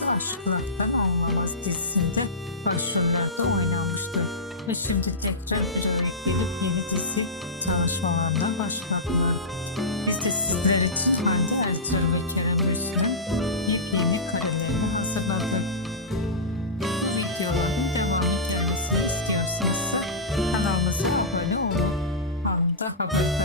dizisi Aşk Bıraktan Anlamaz dizisinde başrollerde oynanmıştır. Ve şimdi tekrar bir araya gelip yeni dizi çalışmalarına başladılar. Biz de sizler için Hande Ertuğrul ve Kerem Bürsin'in yepyeni karelerini hazırladık. Videoların devamı gelmesini istiyorsanız kanalımıza abone olun. Anında haber.